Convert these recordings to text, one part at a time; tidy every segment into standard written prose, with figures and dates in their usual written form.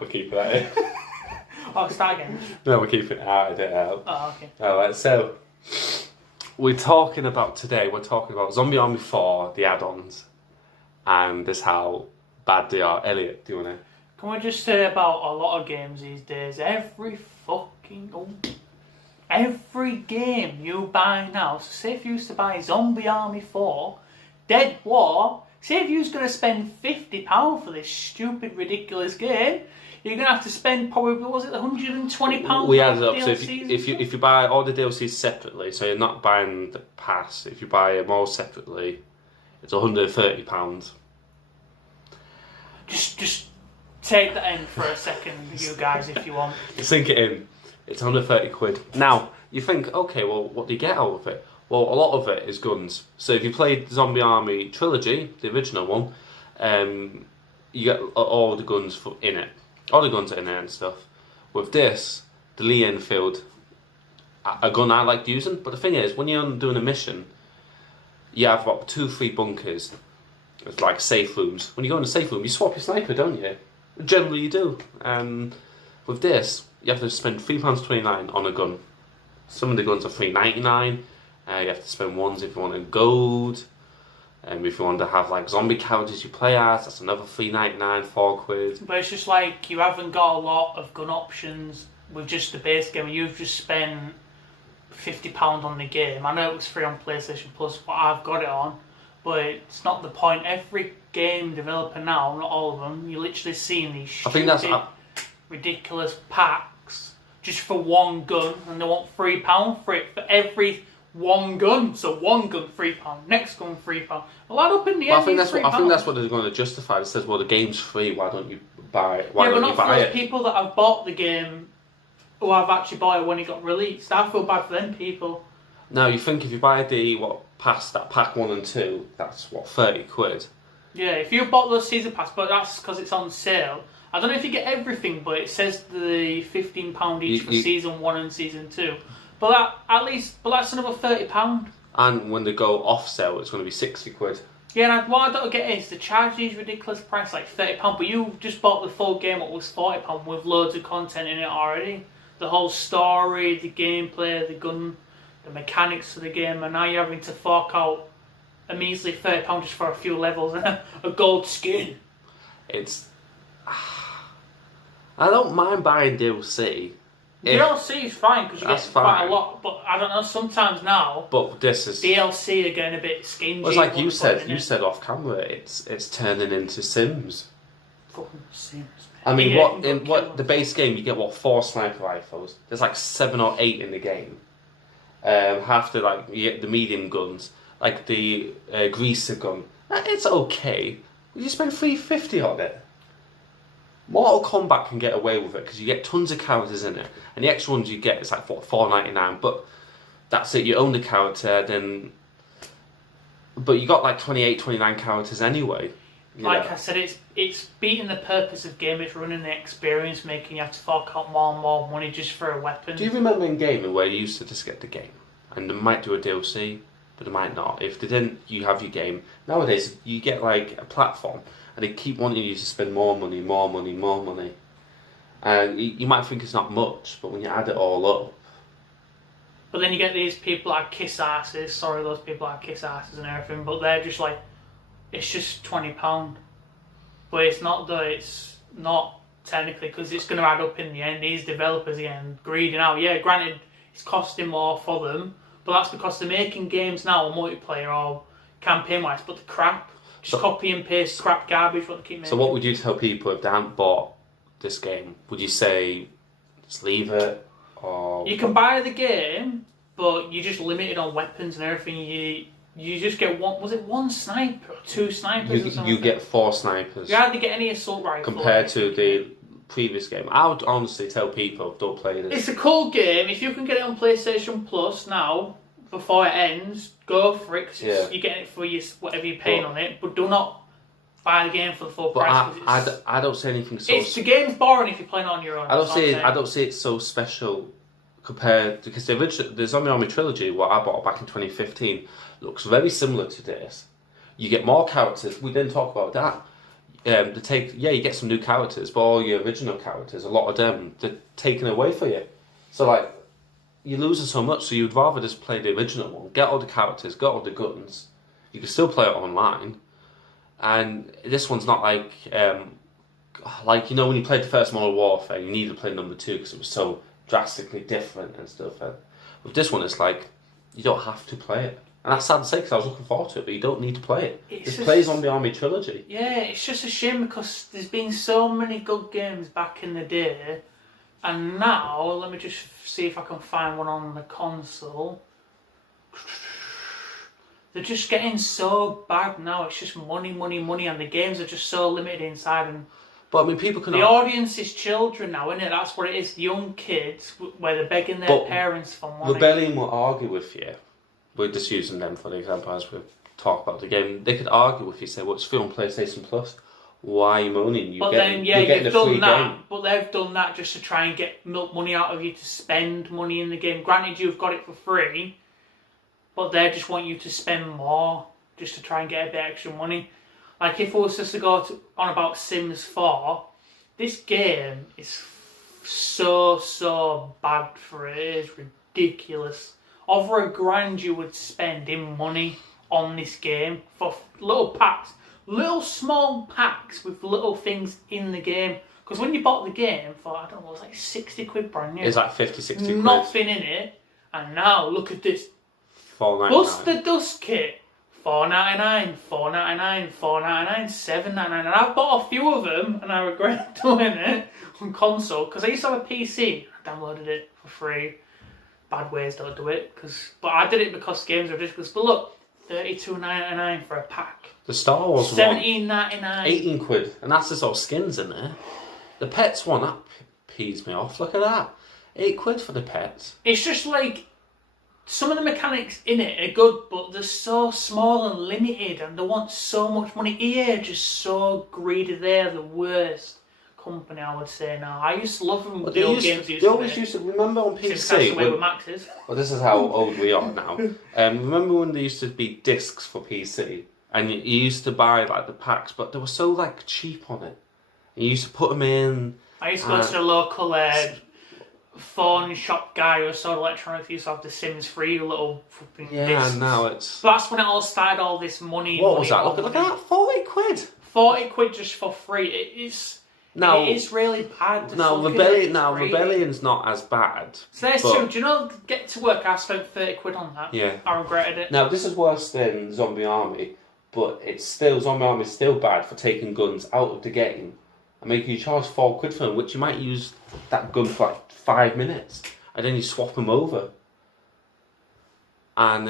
We're keeping that in. Oh, start again. No, we're keeping it out. Oh, okay. Alright, so we're talking about Zombie Army 4, the add-ons, and just how bad they are. Elliot, do you want to? Can we just say about a lot of games these days, every game you buy now, so say if you used to buy Zombie Army 4, Dead War, say if you was going to spend £50 for this stupid, ridiculous game, you're going to have to spend probably, what was it, £120? We added up, so if you buy all the DLCs separately, so you're not buying the pass, if you buy them all separately, it's £130. Just take that in for a second, you guys, if you want. Sink it in. It's £130. Now, you think, okay, well, what do you get out of it? Well, a lot of it is guns. So if you played Zombie Army Trilogy, the original one, you get all the guns in it. All the guns are in there and stuff. With this, the Lee Enfield, a gun I like using, but the thing is, when you're doing a mission, you have about 2-3 bunkers. It's like safe rooms. When you go in a safe room, you swap your sniper, don't you? Generally you do. With this, you have to spend £3.29 on a gun. Some of the guns are $3.99. You have to spend ones if you want a gold. If you want to have like zombie characters you play as, that's another £3.99, £4. But it's just like you haven't got a lot of gun options with just the base game. You've just spent £50 on the game. I know it was free on PlayStation Plus, but I've got it on. But it's not the point. Every game developer now, not all of them, you're literally seeing these stupid, ridiculous packs just for one gun, and they want £3 for it for every one gun. So one gun £3, next gun £3. Well, add up in the end. I think that's what they're going to justify. It says, well, the game's free. Why don't you buy it? But not for those people that have bought the game, who have actually bought it when it got released. I feel bad for them people. Now you think if you buy that pack 1 and 2, that's £30. Yeah, if you bought the season pass, but that's because it's on sale. I don't know if you get everything, but it says the £15 each for season 1 and season 2. But that's another £30. And when they go off sale, it's going to be £60. Yeah, and what I don't get is they charge these ridiculous price like £30, but you just bought the full game what was £40 with loads of content in it already. The whole story, the gameplay, the gun, the mechanics of the game, and now you're having to fork out a measly £30 just for a few levels and a gold skin. I don't mind buying DLC. DLC is fine because you get quite a lot, but I don't know, sometimes now. But this is DLC are getting a bit stingy. Well, it's like you said off camera. It's turning into Sims. Fucking Sims. I mean, the base game you get 4 sniper rifles. There's like 7 or 8 in the game. Half you get the medium guns, like the greaser gun. It's okay. You spend $3.50 on it. Mortal Kombat can get away with it because you get tons of characters in it, and the extra ones you get is like $4.99. But that's it. You own the character, but you got like 28, 29 characters anyway. Like I said, it's beating the purpose of game. It's ruining the experience, making you have to fork out more and more money just for a weapon. Do you remember in gaming where you used to just get the game, and they might do a DLC, but they might not. If they didn't, you have your game. Nowadays, you get like a platform, and they keep wanting you to spend more money. And you might think it's not much, but when you add it all up. But then you get these people that kiss asses. Sorry, those people that kiss asses and everything, but they're just like, it's just £20. But it's not though. It's not technically because it's going to add up in the end. These developers again greedy now. Yeah, granted, it's costing more for them, but that's because they're making games now, multiplayer or campaign-wise, but the crap. Just copy and paste crap garbage what they keep making. So what would you tell people if they hadn't bought this game? Would you say just leave it, or you can buy the game, but you're just limited on weapons and everything. You just get one. Was it one sniper or 2 snipers? Or something? You get 4 snipers. You hardly get any assault rifle compared to the previous game. I would honestly tell people don't play this. It's a cool game. If you can get it on PlayStation Plus now before it ends, go for it because you're getting it for whatever you're paying on it. But do not buy the game for the full price. I don't say anything so. The game's boring if you're playing it on your own. I don't say it's so special compared because the Zombie Army Trilogy, what I bought back in 2015, looks very similar to this. You get more characters. We didn't talk about that. you get some new characters, but all your original characters, a lot of them, they're taken away for you. So like, you're losing so much, so you'd rather just play the original one, get all the characters, get all the guns. You can still play it online, and this one's not like when you played the first Modern Warfare, you needed to play number 2 because it was so drastically different and stuff. And with this one, it's like you don't have to play it, and that's sad to say because I was looking forward to it, but you don't need to play it. Just play Zombie Army Trilogy. Yeah, it's just a shame because there's been so many good games back in the day. And now, let me just see if I can find one on the console. They're just getting so bad now. It's just money, and the games are just so limited inside. And but I mean, people can. The audience is children now, isn't it? That's what it is. Young kids, where they're begging their parents for money. Rebellion will argue with you. We're just using them for the example as we talk about the game. They could argue with you, say, "Well, it's free on PlayStation Plus. Why are you moaning? You've done that. Game. But they've done that just to try and get milk money out of you to spend money in the game. Granted, you've got it for free, but they just want you to spend more just to try and get a bit extra money. Like if it was just to go on about Sims 4, this game is so bad for it. It is ridiculous. Over £1,000 you would spend in money on this game for little packs. Little small packs with little things in the game. Because when you bought the game for, I don't know, it was like 60 quid brand new. It's like 50, 60 quid. Nothing in it. And now, look at this. $4.99. Bust the Dust kit. $4.99, $4.99, $4.99, $7.99. And I've bought a few of them and I regret doing it on console. Because I used to have a PC. I downloaded it for free. Bad ways don't do it. But I did it because games are ridiculous. But look, $32.99 for a pack. The Star Wars $17.99. 18 quid. And that's just all skins in there. The pets one, that pees me off. Look at that. 8 quid for the pets. It's just like, some of the mechanics in it are good, but they're so small and limited and they want so much money. EA are just so greedy. They're the worst company, I would say now. I used to love them with the old games. They always used to, remember on PC? With Max's. Well, this is how old we are now. Remember when there used to be discs for PC? And you used to buy like the packs, but they were so like cheap on it. And you used to put them in. I used to go to the local phone shop guy who sold electronics. He used to have the Sims 3 little fucking discs. Yeah, now it's. So that's when it all started. All this money. What was that? Look at that, 40 quid. 40 quid just for free. It is really bad. Rebellion's not as bad. So there's two. Do you know, get to work, I spent 30 quid on that. Yeah. I regretted it. Now, this is worse than Zombie Army, but Zombie Army is still bad for taking guns out of the game and making you charge 4 quid for them, which you might use that gun for like 5 minutes, and then you swap them over. And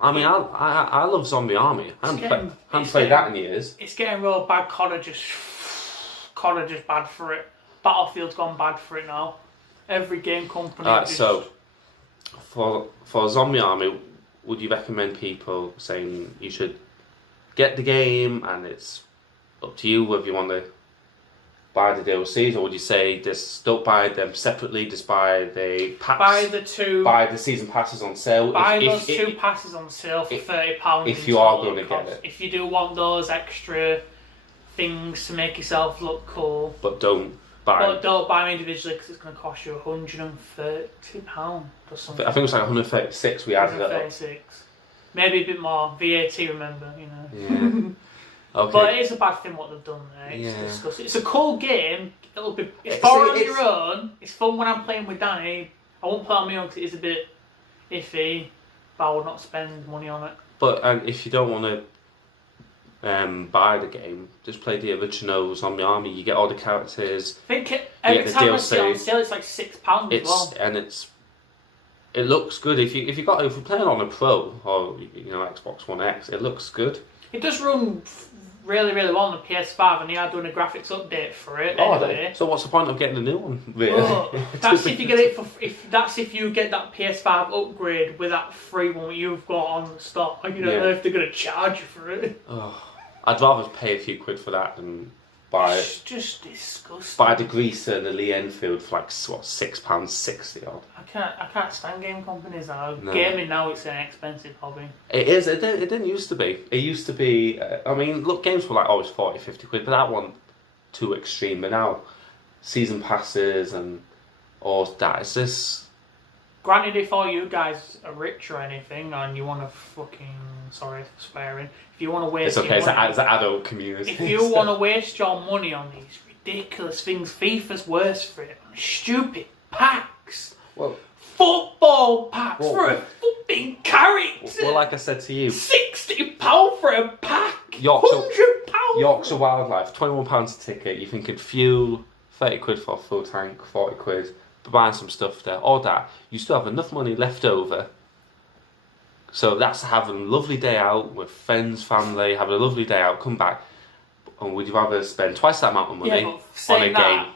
I love Zombie Army. I haven't played that in years. It's getting real bad. COD just bad for it. Battlefield's gone bad for it now. Every game company. Alright, so for Zombie Army, would you recommend people saying you should get the game and it's up to you whether you want to buy the DLCs, or would you say just don't buy them separately, just buy the packs? Buy the season passes on sale. Buy those two passes on sale for £30. If you are going to get it. If you do want those extra things to make yourself look cool. But don't buy them individually because it's going to cost you £130 or something. I think it was like 136 we added it up. 136. Maybe a bit more. VAT, remember, you know. Yeah. Okay. But it is a bad thing what they've done there. It's disgusting. It's a cool game. It's fun on your own. It's fun when I'm playing with Danny. I won't play on my own because it is a bit iffy, but I would not spend money on it. But if you don't want to buy the game, just play the original Zombie Army. You get all the characters. I think every time I see it on sale, it's like £6 as well. And it looks good if you're playing on a Pro or Xbox One X. It looks good. It does run really well on the PS5, and they are doing a graphics update for it. Oh, anyway. So what's the point of getting a new one? Really? That's if you get it if you get that PS5 upgrade with that free one you've got on the stock. You don't know if they're going to charge you for it. Oh, I'd rather pay a few quid for that than It's just disgusting. Buy the Greaser, the Lee Enfield for like what, £6.60 odd. I can't stand game companies now. No. Gaming now, it's an expensive hobby. It is. It didn't used to be. It used to be. I mean, look, games were like always 40, 50 quid, but that one too extreme. But now, season passes and all that. It's this. Granted, if all you guys are rich or anything, and you want to fucking, sorry for swearing, if you want to waste It's okay. your money, It's an adult community. if you want to waste your money on these ridiculous things, FIFA's worse for it. Stupid packs. Well, football packs for a fucking character. Well, like I said to you, £60 for a pack. Yorkshire, £100. Yorkshire Wildlife, £21 a ticket. You're thinking fuel, 30 quid for a full tank, 40 quid. Buying some stuff there, all that. You still have enough money left over. So that's having a lovely day out with friends, family, having a lovely day out, come back. And would you rather spend twice that amount of money on a game?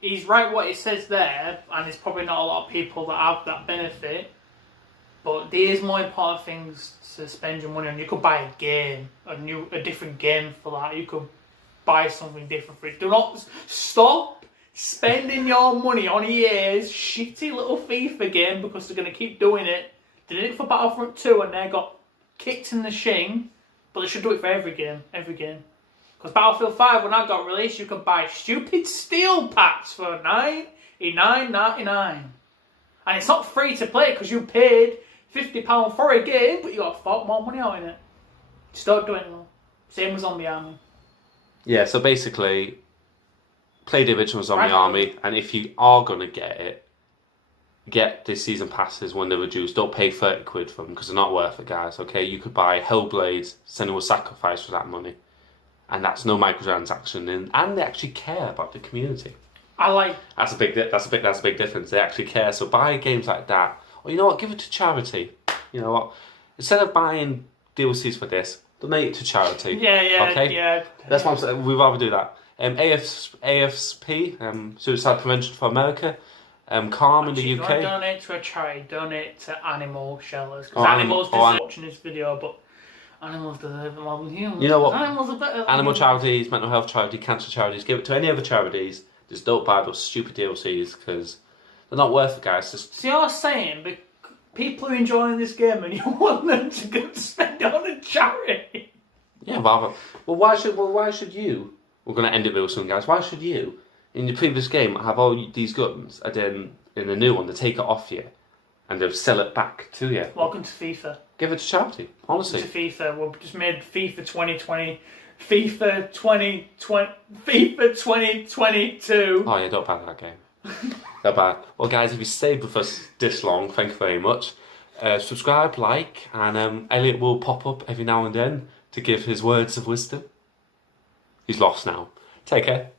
He's right what he says there, and there's probably not a lot of people that have that benefit. But there is more important things to spend your money on. You could buy a game, a different game for that. You could buy something different for it. Do not stop spending your money on EA's shitty little FIFA game because they're going to keep doing it. They did it for Battlefront 2 and they got kicked in the shin, but they should do it for every game. Because Battlefield 5, when that got released, you could buy stupid steel packs for $99.99. And it's not free to play because you paid £50 for a game, but you got far more money out in it. Just don't do it anymore. Same as Zombie Army. Yeah, so basically, play the original Zombie Army, and if you are going to get it, get the season passes when they're reduced. Don't pay 30 quid for them because they're not worth it, guys. Okay, you could buy Hellblade, Senua's Sacrifice for that money, and that's no microtransaction, and they actually care about the community. That's a big difference. They actually care. So buy games like that, or you know what, give it to charity. You know what, instead of buying DLCs for this, donate it to charity. Yeah. That's what I'm saying. We'd rather do that. AFSP, Suicide Prevention for America, Calm in the UK. If you want to donate to a charity, donate to animal shelters. Because animals deserve watching this video, but animals deserve it more than humans. You know what? Animals are better than Animal humans. charities, mental health charities, cancer charities, give it to any other charities. Just don't buy those stupid DLCs because they're not worth it, guys. So you're saying people are enjoying this game and you want them to go spend it on a charity? Yeah, rather. Well, why should you? We're going to end it real soon, guys. Why should you, in your previous game, have all these guns, and then in the new one, they take it off you, and they'll sell it back to you? Welcome to FIFA. Give it to charity, honestly. Welcome to FIFA. We've just made FIFA 2020, FIFA 2022. Oh yeah, don't buy that game. Don't buy it. Well, guys, if you stayed with us this long, thank you very much. Subscribe, like, and Elliot will pop up every now and then to give his words of wisdom. He's lost now. Take care.